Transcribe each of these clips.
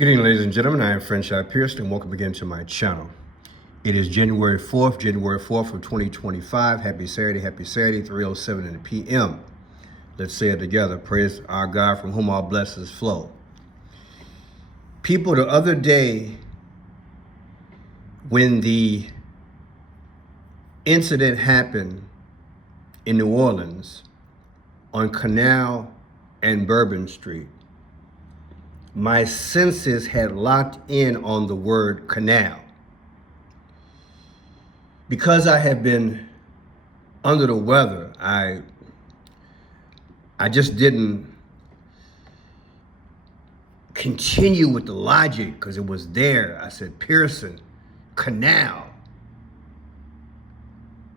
Good evening, ladies and gentlemen. I am Franchise Pierce, and welcome again to my channel. It is January 4th of 2025. Happy Saturday, 3:07 in the p.m. Let's say it together. Praise our God from whom all blessings flow. People, the other day, when the incident happened in New Orleans on Canal and Bourbon Street, my senses had locked in on the word canal. Because I have been under the weather, I just didn't continue with the logic because it was there. I said, Pearson, canal.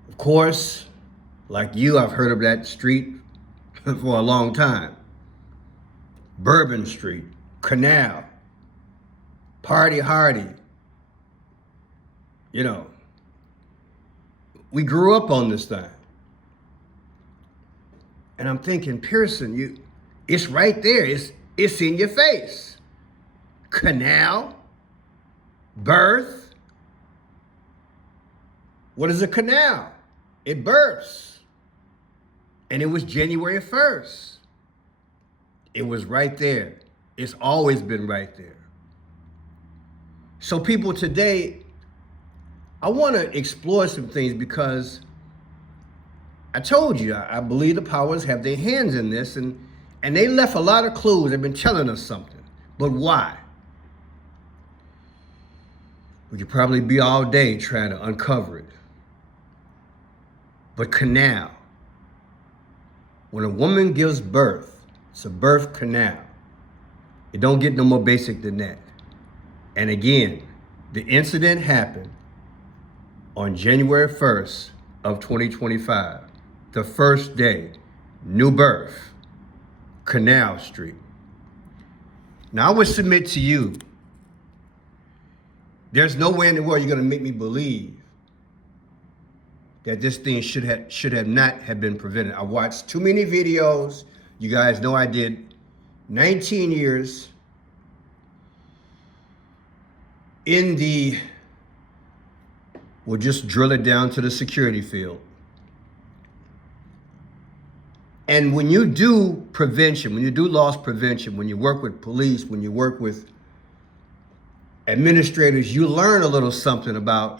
Of course, like you, I've heard of that street for a long time. Bourbon Street, canal, party hardy. You know, we grew up on this thing. And I'm thinking, Pearson, it's right there. It's in your face. Canal, birth. What is a canal? It bursts. And it was January 1st. It was right there. It's always been right there. So people, today, I want to explore some things because I told you, I believe the powers have their hands in this, and they left a lot of clues. They've been telling us something. But why? We could probably be all day trying to uncover it. But canal. When a woman gives birth, it's a birth canal. It don't get no more basic than that. And again, the incident happened on January 1st of 2025. The first day, new birth, Canal Street. Now I would submit to you, there's no way in the world you're gonna make me believe that this thing should have not have been prevented. I watched too many videos. You guys know I did 19 years we'll just drill it down to the security field. And when you do prevention, when you do loss prevention, when you work with police, when you work with administrators, you learn a little something about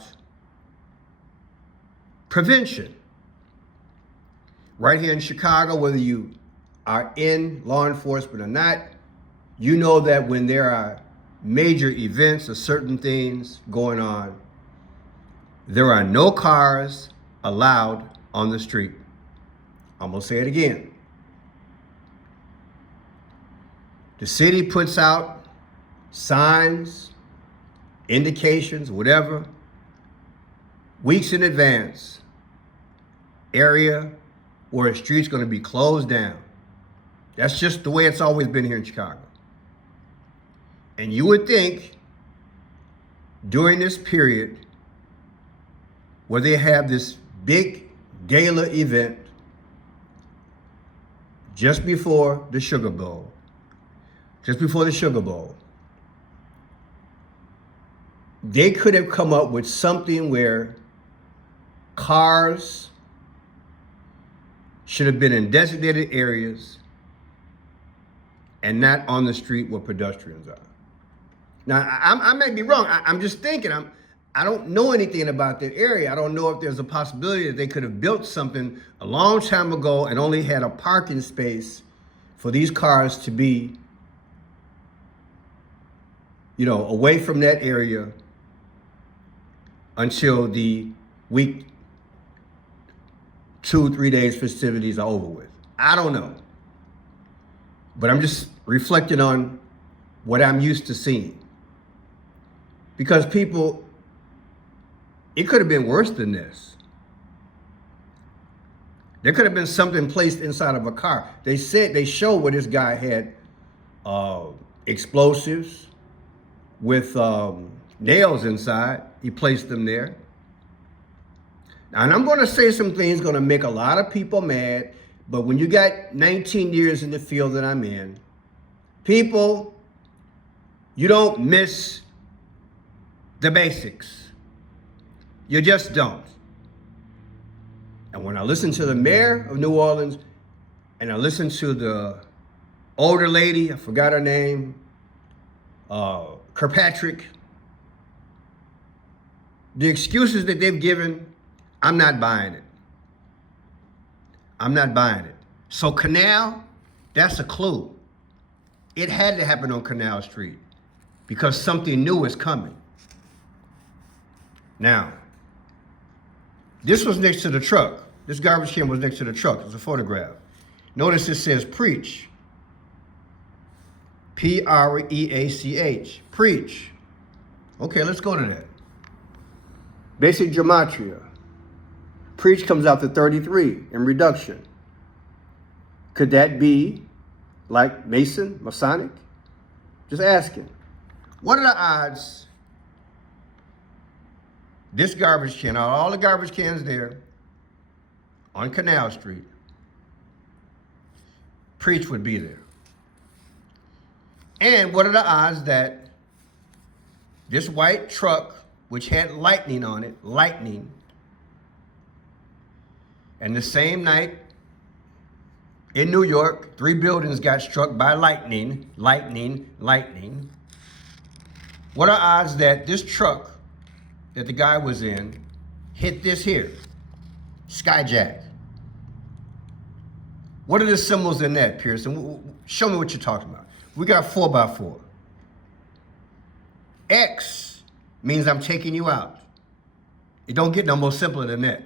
prevention. Right here in Chicago, whether you are in law enforcement or not, you know that when there are major events or certain things going on, there are no cars allowed on the street. I'm gonna say it again. The city puts out signs, indications, whatever, weeks in advance, area where a street's gonna be closed down. That's just the way it's always been here in Chicago. And you would think during this period where they have this big gala event just before the Sugar Bowl, they could have come up with something where cars should have been in designated areas and not on the street where pedestrians are. Now, I may be wrong. I'm just thinking. I don't know anything about that area. I don't know if there's a possibility that they could have built something a long time ago and only had a parking space for these cars to be, away from that area until the week 2-3 days festivities are over with. I don't know. But I'm just reflecting on what I'm used to seeing. Because people, it could have been worse than this. There could have been something placed inside of a car. They showed where this guy had explosives with nails inside. He placed them there. And I'm going to say some things going to make a lot of people mad. But when you got 19 years in the field that I'm in, people, You don't miss the basics. You just don't. And when I listen to the mayor of New Orleans, and I listen to the older lady, I forgot her name, Kirkpatrick, the excuses that they've given, I'm not buying it. I'm not buying it. So Canal, that's a clue. It had to happen on Canal Street because something new is coming. Now, this was next to the truck. This garbage can was next to the truck. It's a photograph. Notice it says preach. Preach. Preach. Okay, let's go to that. Basic gematria. Preach comes out to 33 in reduction. Could that be like Mason, Masonic? Just asking. What are the odds this garbage can, all the garbage cans there on Canal Street, Preach would be there? And what are the odds that this white truck, which had lightning on it, and the same night in New York, 3 buildings got struck by lightning. What are odds that this truck that the guy was in hit this here, skyjack? What are the symbols in that, Pearson? Show me what you're talking about. We got 4x4. X means I'm taking you out. It don't get no more simpler than that.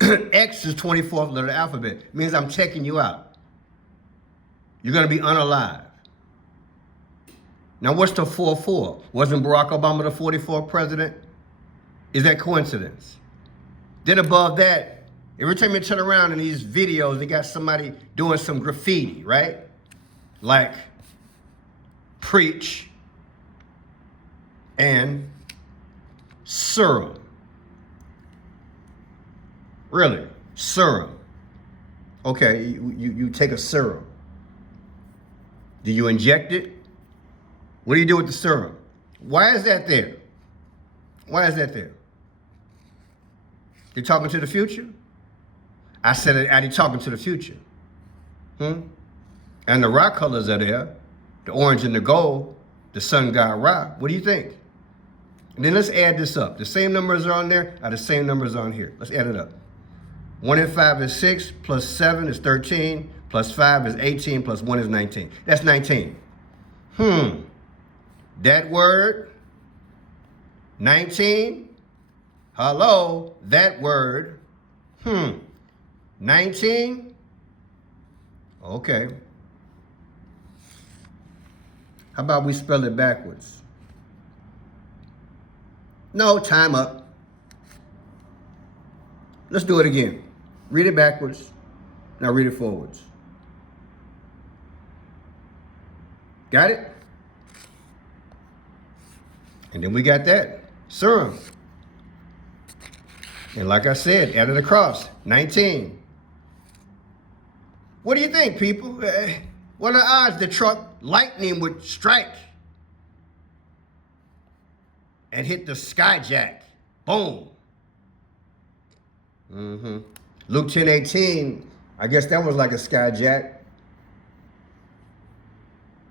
X is 24th letter of the alphabet. It means I'm taking you out. You're going to be unalive. Now, what's the 4-4? Wasn't Barack Obama the 44th president? Is that coincidence? Then above that, every time you turn around in these videos, they got somebody doing some graffiti, right? Like preach and serum. Really? Serum. Okay, you take a serum. Do you inject it? What do you do with the serum? Why is that there? Why is that there? You're talking to the future? I said, are you talking to the future? And the Ra colors are there, the orange and the gold, the sun god Ra. What do you think? And then let's add this up. The same numbers are on there are the same numbers on here. Let's add it up. 1 and 5 is 6, plus 7 is 13, plus 5 is 18, plus 1 is 19. That's 19. That word, 19. Hello, that word, 19. Okay. How about we spell it backwards? No, time up. Let's do it again. Read it backwards. Now read it forwards. Got it? And then we got that. Serum. And like I said, add it across. 19. What do you think, people? What are the odds the truck lightning would strike and hit the skyjack? Boom. Luke 10:18, I guess that was like a skyjack.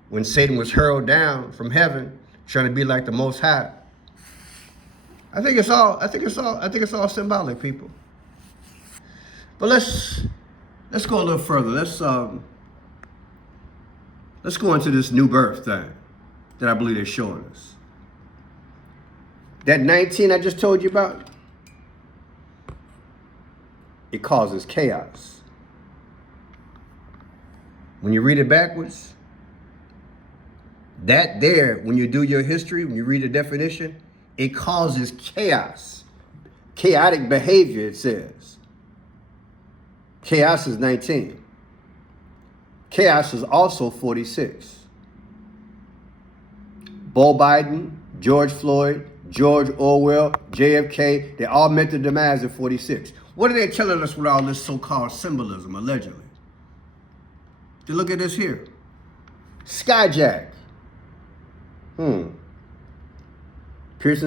When Satan was hurled down from heaven, trying to be like the Most High. I think it's all symbolic, people. But let's go a little further. Let's go into this new birth thing that I believe they're showing us. That 19 I just told you about, it causes chaos. When you read it backwards, that there, when you do your history, when you read the definition, it causes chaos. Chaotic behavior, it says. Chaos is 19. Chaos is also 46. Beau Biden, George Floyd, George Orwell, JFK, they all met their demise at 46. What are they telling us with all this so-called symbolism, allegedly? To look at this here. Skyjack. Pearson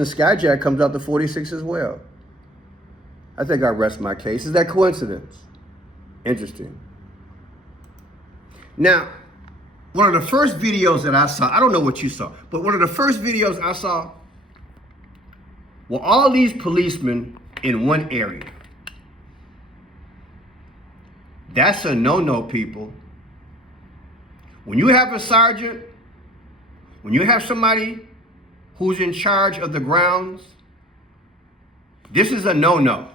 Skyjack comes out to 46 as well. I think I rest my case. Is that coincidence? Interesting. Now, one of the first videos that I saw, I don't know what you saw, but one of the first videos I saw were all these policemen in one area. That's a no-no, people. When you have a sergeant, when you have somebody who's in charge of the grounds, this is a no-no.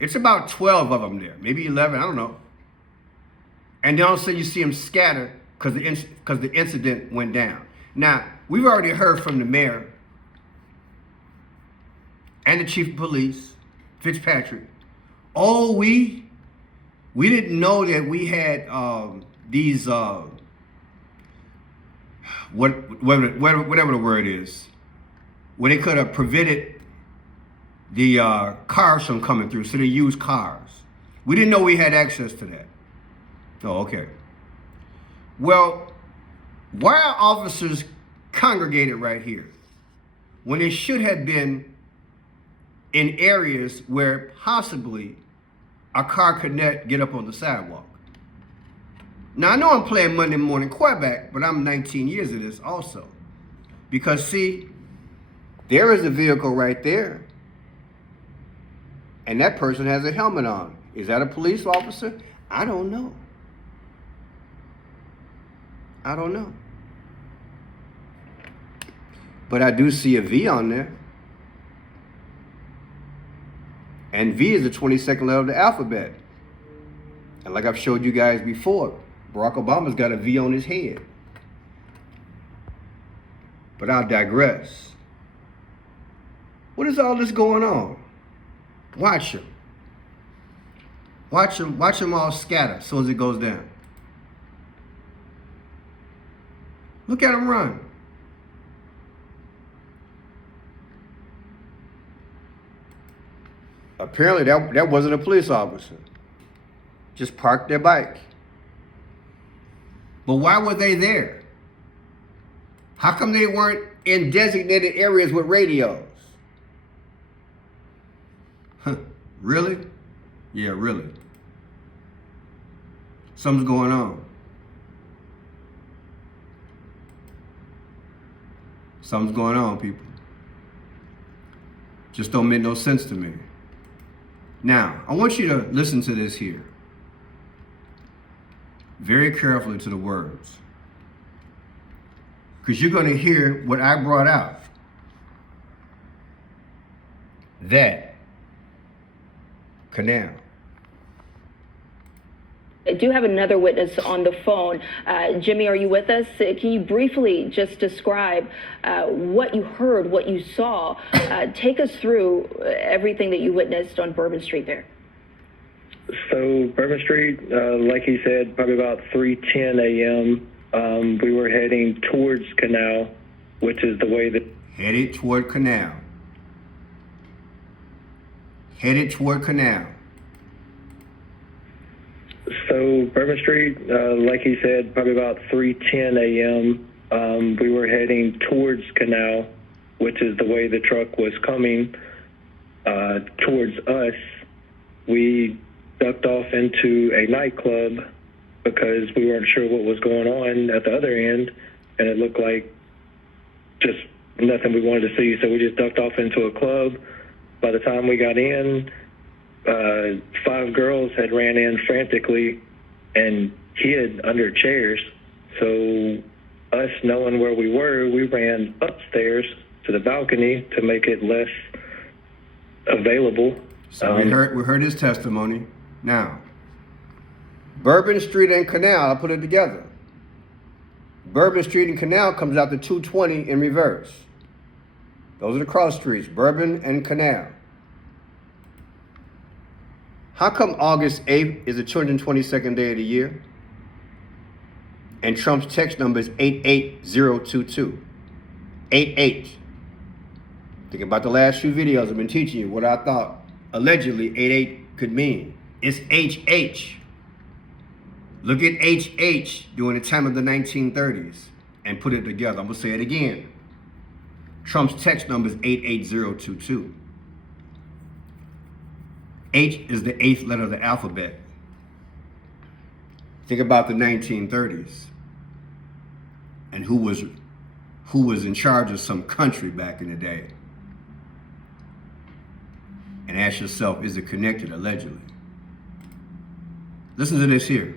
It's about 12 of them there, maybe 11, I don't know. And then all of a sudden you see them scatter because the incident went down. Now, we've already heard from the mayor and the chief of police, Fitzpatrick. Oh, we didn't know that we had these, whatever the word is, where they could have prevented the cars from coming through, so they used cars. We didn't know we had access to that. Oh, okay. Well, why are officers congregated right here when they should have been in areas where possibly a car could not get up on the sidewalk? Now, I know I'm playing Monday morning quarterback, but I'm 19 years of this also. Because, see, there is a vehicle right there, and that person has a helmet on. Is that a police officer? I don't know. I don't know. But I do see a V on there. And V is the 22nd letter of the alphabet. And like I've showed you guys before, Barack Obama's got a V on his head. But I'll digress. What is all this going on? Watch them. Watch them all scatter as soon as it goes down. Look at them run. Apparently that wasn't a police officer. Just parked their bike. But why were they there? How come they weren't in designated areas with radios? Really? Yeah, really. Something's going on. Something's going on, people. Just don't make no sense to me. Now, I want you to listen to this here. Very carefully to the words. Because you're going to hear what I brought out. That canal. I do have another witness on the phone. Jimmy, are you with us? Can you briefly just describe what you heard, what you saw? Take us through everything that you witnessed on Bourbon Street there. So Bourbon Street, like he said, probably about 3:10 a.m. We were heading towards Canal, which is the way that... Headed toward Canal. Headed toward Canal. So Bourbon Street, like he said, probably about 3:10 a.m. We were heading towards Canal, which is the way the truck was coming towards us. We ducked off into a nightclub because we weren't sure what was going on at the other end, and it looked like just nothing we wanted to see. So we just ducked off into a club. By the time we got in, 5 girls had ran in frantically and hid under chairs. So us knowing where we were, we ran upstairs to the balcony to make it less available. So we heard his testimony. Now, Bourbon Street and Canal, I'll put it together. Bourbon Street and Canal comes out to 220 in reverse. Those are the cross streets, Bourbon and Canal. How come August 8th is the 222nd day of the year? And Trump's text number is 88022. 88. Think about the last few videos I've been teaching you what I thought allegedly 88 could mean. It's HH. Look at HH during the time of the 1930s. and put it together. I'm gonna say it again. Trump's text number is 88022. H is the 8th letter of the alphabet. Think about the 1930s and who was in charge of some country back in the day. And ask yourself, is it connected allegedly? Listen to this here.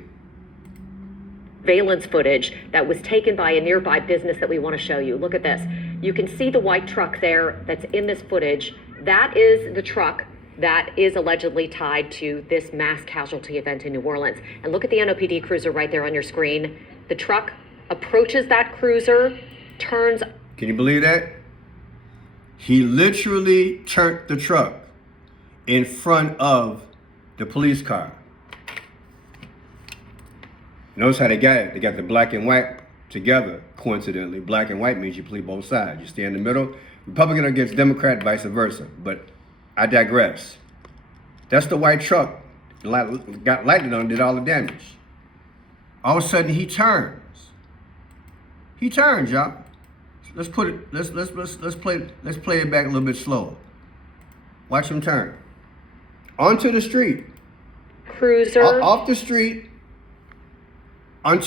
Surveillance footage that was taken by a nearby business that we want to show you. Look at this. You can see the white truck there that's in this footage. That is the truck that is allegedly tied to this mass casualty event in New Orleans. And look at the NOPD cruiser right there on your screen. The truck approaches that cruiser, turns. Can you believe that? He literally turned the truck in front of the police car. Notice how they got it. They got the black and white together, coincidentally. Black and white means you play both sides. You stay in the middle. Republican against Democrat, vice versa. But I digress. That's the white truck. Got lighted on, did all the damage. All of a sudden he turns. He turns, y'all. Let's put it. Let's play it back a little bit slower. Watch him turn onto the street. Cruiser off the street. Off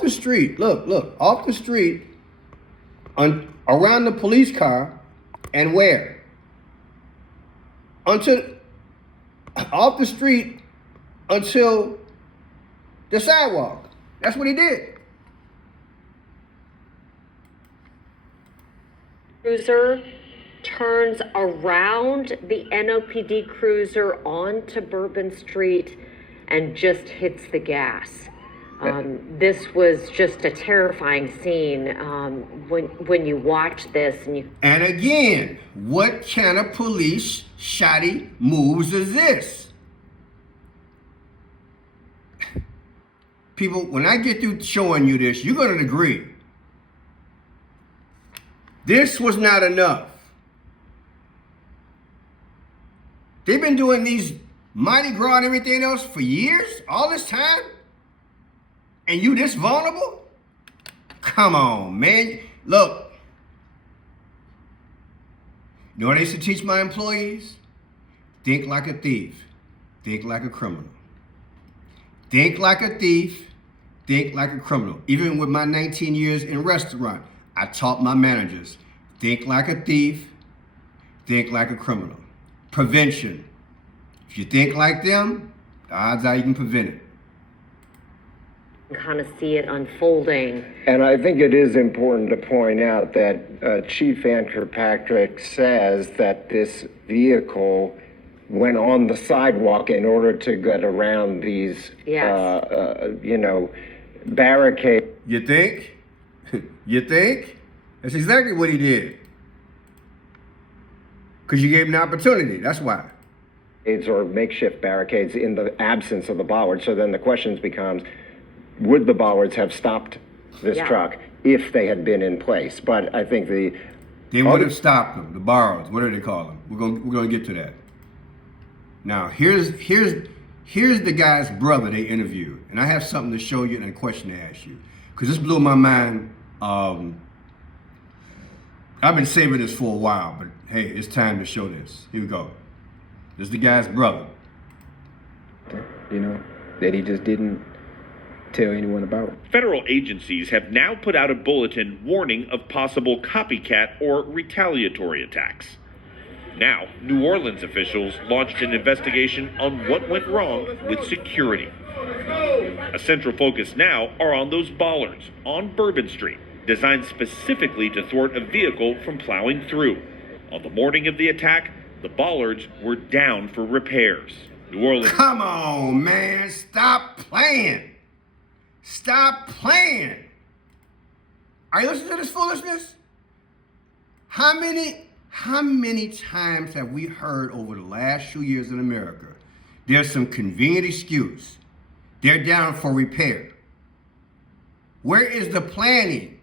the street. Look, off the street. Around the police car, and where? Off the street until the sidewalk. That's what he did. Cruiser turns around the NOPD cruiser onto Bourbon Street and just hits the gas. This was just a terrifying scene when you watch this. And again, what kind of police shoddy moves is this? People, when I get through showing you this, you're going to agree. This was not enough. They've been doing these Mardi Gras and everything else for years, all this time, and you this vulnerable? Come on, man. Look, you know what I used to teach my employees? Think like a thief. Think like a criminal. Think like a thief. Think like a criminal. Even with my 19 years in restaurant, I taught my managers, think like a thief. Think like a criminal. Prevention. If you think like them, the odds are you can prevent it. Kind of see it unfolding. And I think it is important to point out that Chief Andrew Patrick says that this vehicle went on the sidewalk in order to get around these, barricades. You think? You think? That's exactly what he did. Because you gave him the opportunity, that's why. Or makeshift barricades in the absence of the bollards. So then the question becomes, would the bollards have stopped this truck if they had been in place? But I think they would have stopped them. The bollards, what do they call them? We're gonna get to that. Now here's the guy's brother they interviewed, and I have something to show you and a question to ask you, because this blew my mind. I've been saving this for a while, but hey, it's time to show this. Here we go. This is the guy's brother. That he just didn't tell anyone about. Federal agencies have now put out a bulletin warning of possible copycat or retaliatory attacks. Now, New Orleans officials launched an investigation on what went wrong with security. A central focus now are on those bollards on Bourbon Street, designed specifically to thwart a vehicle from plowing through. On the morning of the attack, the bollards were down for repairs. New Orleans. Come on, man. Stop playing. Stop playing. Are you listening to this foolishness? How many times have we heard over the last few years in America, there's some convenient excuse. They're down for repair. Where is the planning?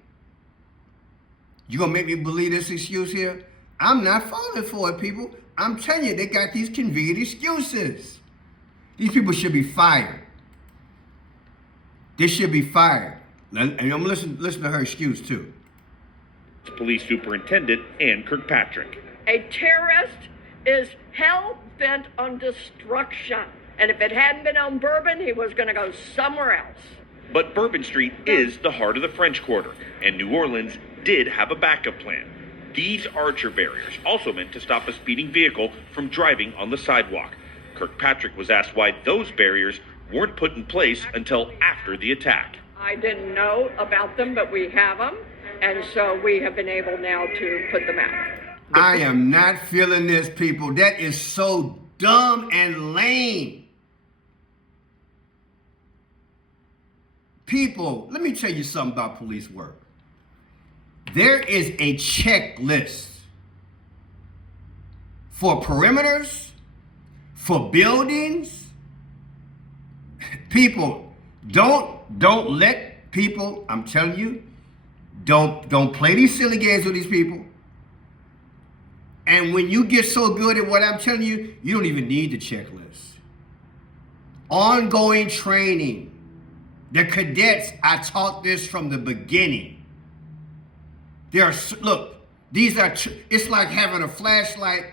You gonna make me believe this excuse here? I'm not falling for it, people. I'm telling you, they got these convenient excuses. These people should be fired. They should be fired. And I'm listen to her excuse too. Police Superintendent Ann Kirkpatrick. A terrorist is hell-bent on destruction. And if it hadn't been on Bourbon, he was going to go somewhere else. But Bourbon Street is the heart of the French Quarter, and New Orleans did have a backup plan. These Archer barriers, also meant to stop a speeding vehicle from driving on the sidewalk. Kirkpatrick was asked why those barriers weren't put in place until after the attack. I didn't know about them, but we have them. And so we have been able now to put them out. I am not feeling this, people. That is so dumb and lame. People, let me tell you something about police work. There is a checklist for perimeters, for buildings. People, don't let people, I'm telling you, don't play these silly games with these people. And when you get so good at what I'm telling you, you don't even need the checklist. Ongoing training. The cadets, I taught this from the beginning. Look, these are, it's like having a flashlight,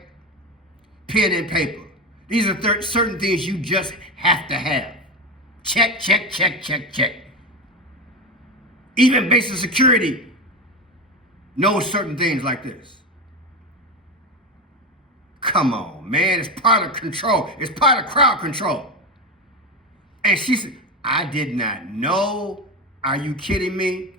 pen and paper. These are certain things you just have to have. Check, check, check, check, check. Even basic security knows certain things like this. Come on, man, it's part of control. It's part of crowd control. And she said, I did not know. Are you kidding me?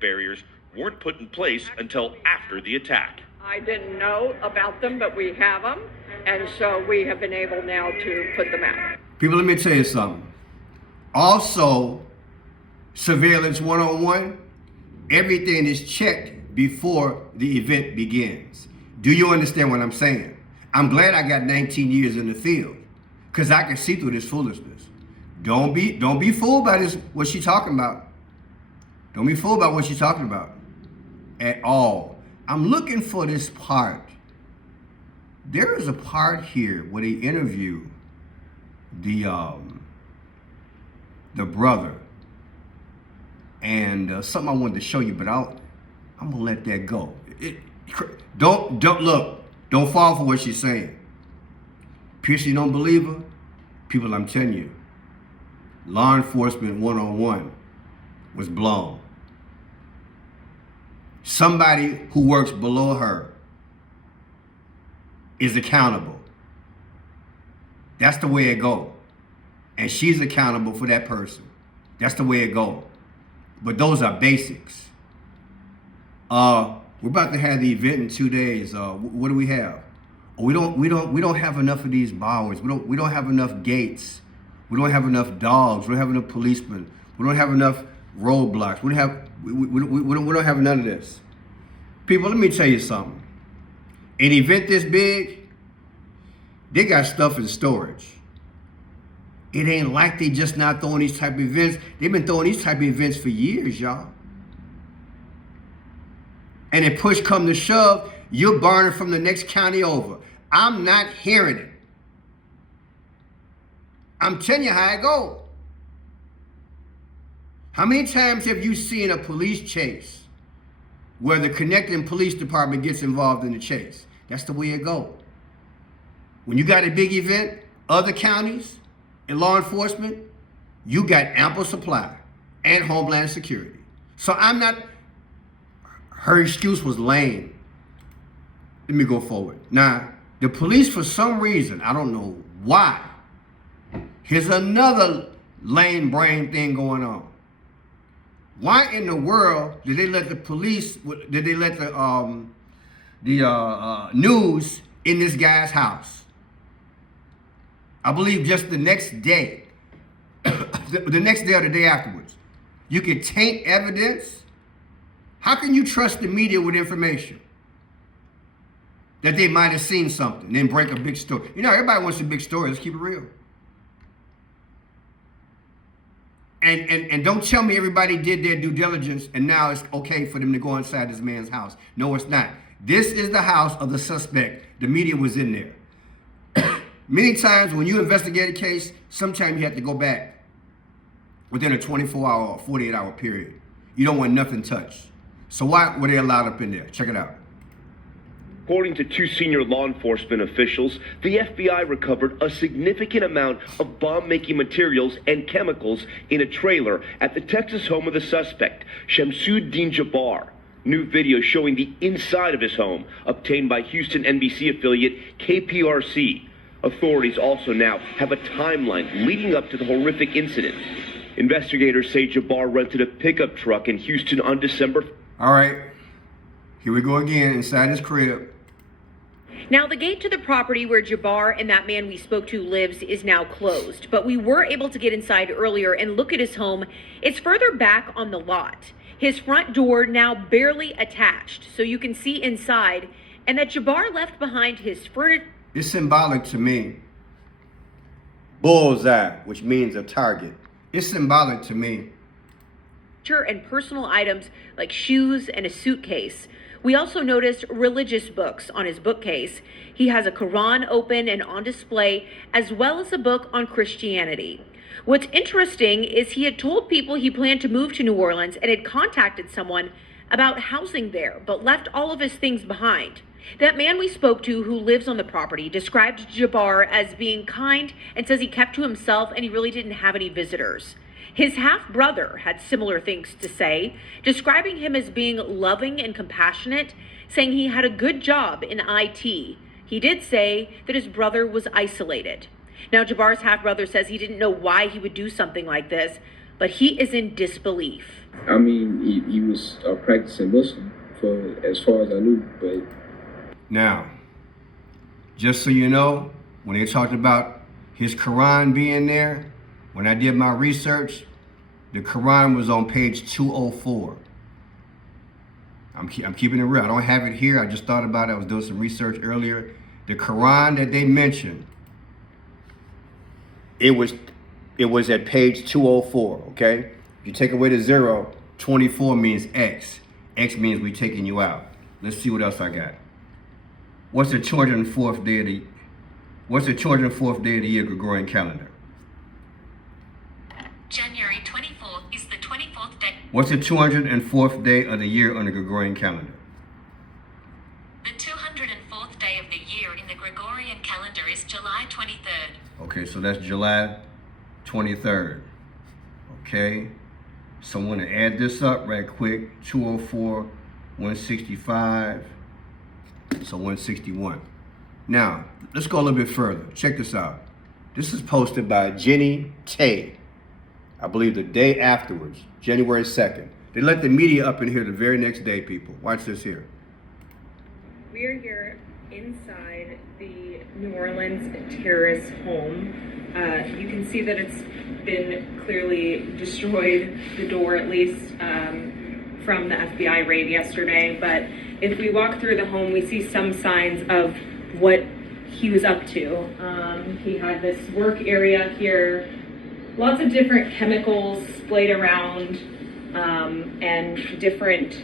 Barriers weren't put in place until after the attack. I didn't know about them, but we have them. And so we have been able now to put them out. People, let me tell you something. Also, surveillance 101, everything is checked before the event begins. Do you understand what I'm saying? I'm glad I got 19 years in the field because I can see through this foolishness. Don't be fooled by this, what she's talking about. Don't be fooled by what she's talking about at all. I'm looking for this part. There is a part here where they interview the brother, and something I wanted to show you, but I'm gonna let that go. Don't look. Don't fall for what she's saying. Pierce, you don't believe her? People, I'm telling you, law enforcement 101 was blown. Somebody who works below her is accountable. That's the way it goes. And she's accountable for that person. That's the way it goes. But those are basics. We're about to have the event in 2 days. What do we have? We don't have enough of these bowers. We don't have enough gates. We don't have enough dogs. We don't have enough policemen. We don't have enough roadblocks. We don't have none of this. People, let me tell you something. An event this big, they got stuff in storage. It ain't like they just not throwing these type of events. They've been throwing these type of events for years, y'all. And if push come to shove, you're burning from the next county over. I'm not hearing it. I'm telling you how it goes. How many times have you seen a police chase where the connecting police department gets involved in the chase? That's the way it goes. When you got a big event, other counties and law enforcement, you got ample supply and Homeland Security. So I'm not, her excuse was lame. Let me go forward. Now, the police, for some reason, I don't know why, here's another lame brain thing going on. Why in the world did they let the police, did they let the news in this guy's house? I believe just the next day, the next day or the day afterwards. You can taint evidence. How can you trust the media with information? That they might have seen something, then break a big story. You know, everybody wants a big story. Let's keep it real. And don't tell me everybody did their due diligence and now it's okay for them to go inside this man's house. No, it's not. This is the house of the suspect. The media was in there. Many times when you investigate a case, sometimes you have to go back within a 24-hour or 48-hour period. You don't want nothing touched. So why were they allowed up in there? Check it out. According to two senior law enforcement officials, the FBI recovered a significant amount of bomb-making materials and chemicals in a trailer at the Texas home of the suspect, Shamsuddin Jabbar. New video showing the inside of his home, obtained by Houston NBC affiliate KPRC. Authorities also now have a timeline leading up to the horrific incident. Investigators say Jabbar rented a pickup truck in Houston on December. All right, here we go again inside his crib. Now, the gate to the property where Jabbar and that man we spoke to lives is now closed, but we were able to get inside earlier and look at his home. It's further back on the lot. His front door now barely attached, so you can see inside, and that Jabbar left behind his furniture. It's symbolic to me. Bullseye, which means a target. It's symbolic to me. And personal items like shoes and a suitcase. We also noticed religious books on his bookcase. He has a Quran open and on display, as well as a book on Christianity. What's interesting is he had told people he planned to move to New Orleans and had contacted someone about housing there, but left all of his things behind. That man we spoke to who lives on the property described Jabbar as being kind and says he kept to himself and he really didn't have any visitors. His half-brother had similar things to say, describing him as being loving and compassionate, saying he had a good job in IT. He did say that his brother was isolated. Now, Jabbar's half-brother says he didn't know why he would do something like this, but he is in disbelief. I mean, he was a practicing Muslim, for as far as I knew, but... Now, just so you know, when they talked about his Quran being there, when I did my research, the Quran was on page 204. I'm keeping it real. I don't have it here. I just thought about it. I was doing some research earlier. The Quran that they mentioned, it was at page 204, okay? If you take away the 0, 24 means X. X means we taking you out. Let's see what else I got. What's the 204th day of the year Gregorian calendar? January 24th is the 24th day. What's the 204th day of the year on the Gregorian calendar? The 204th day of the year in the Gregorian calendar is July 23rd. Okay, so that's July 23rd. Okay, so I'm gonna add this up right quick. 204, 165, so 161. Now, let's go a little bit further. Check this out. This is posted by Jenny Tay. I believe the day afterwards, January 2nd. They let the media up in here the very next day, people. Watch this here. We are here inside the New Orleans terrorist home. You can see that it's been clearly destroyed, the door at least, from the FBI raid yesterday. But if we walk through the home, we see some signs of what he was up to. He had this work area here, lots of different chemicals splayed around, and different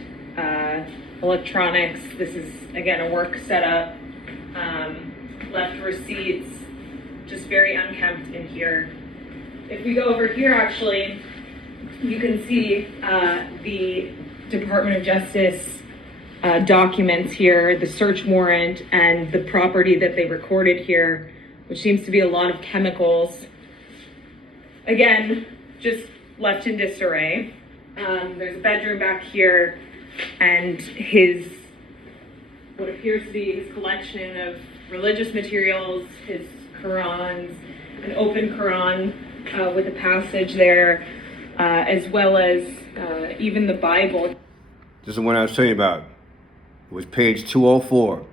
electronics. This is, again, a work setup. Left receipts, just very unkempt in here. If we go over here, actually, you can see the Department of Justice documents here, the search warrant, and the property that they recorded here, which seems to be a lot of chemicals. Again, just left in disarray. There's a bedroom back here, and what appears to be his collection of religious materials, his Qurans, an open Quran with a passage there, as well as even the Bible. This is what I was telling you about. It was page 204.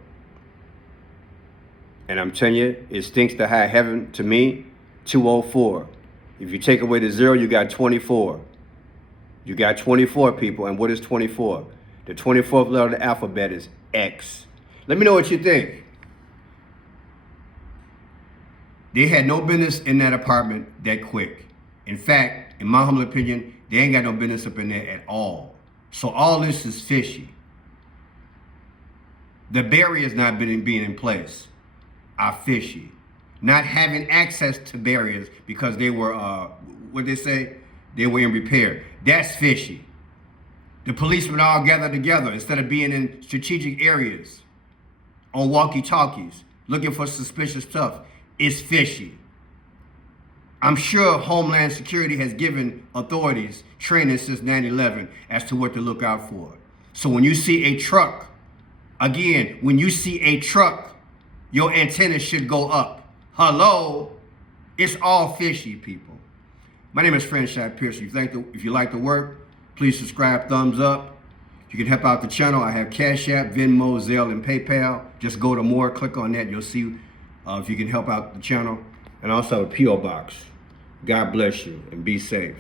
And I'm telling you, it stinks to high heaven to me, 204. If you take away the 0, you got 24. You got 24 people, and what is 24? The 24th letter of the alphabet is X. Let me know what you think. They had no business in that apartment that quick. In fact, in my humble opinion, they ain't got no business up in there at all. So all this is fishy. The barriers not being in place are fishy. Not having access to barriers because they were, what they say, they were in repair. That's fishy. The policemen all gathered together instead of being in strategic areas on walkie-talkies looking for suspicious stuff. It's fishy. I'm sure Homeland Security has given authorities training since 9/11 as to what to look out for. So when you see a truck, again, when you see a truck, your antenna should go up. Hello? It's all fishy, people. My name is Franchise Pierce. If you like the work, please subscribe, thumbs up. If you can help out the channel, I have Cash App, Venmo, Zelle, and PayPal. Just go to more, click on that. You'll see if you can help out the channel. And also a P.O. Box. God bless you and be safe.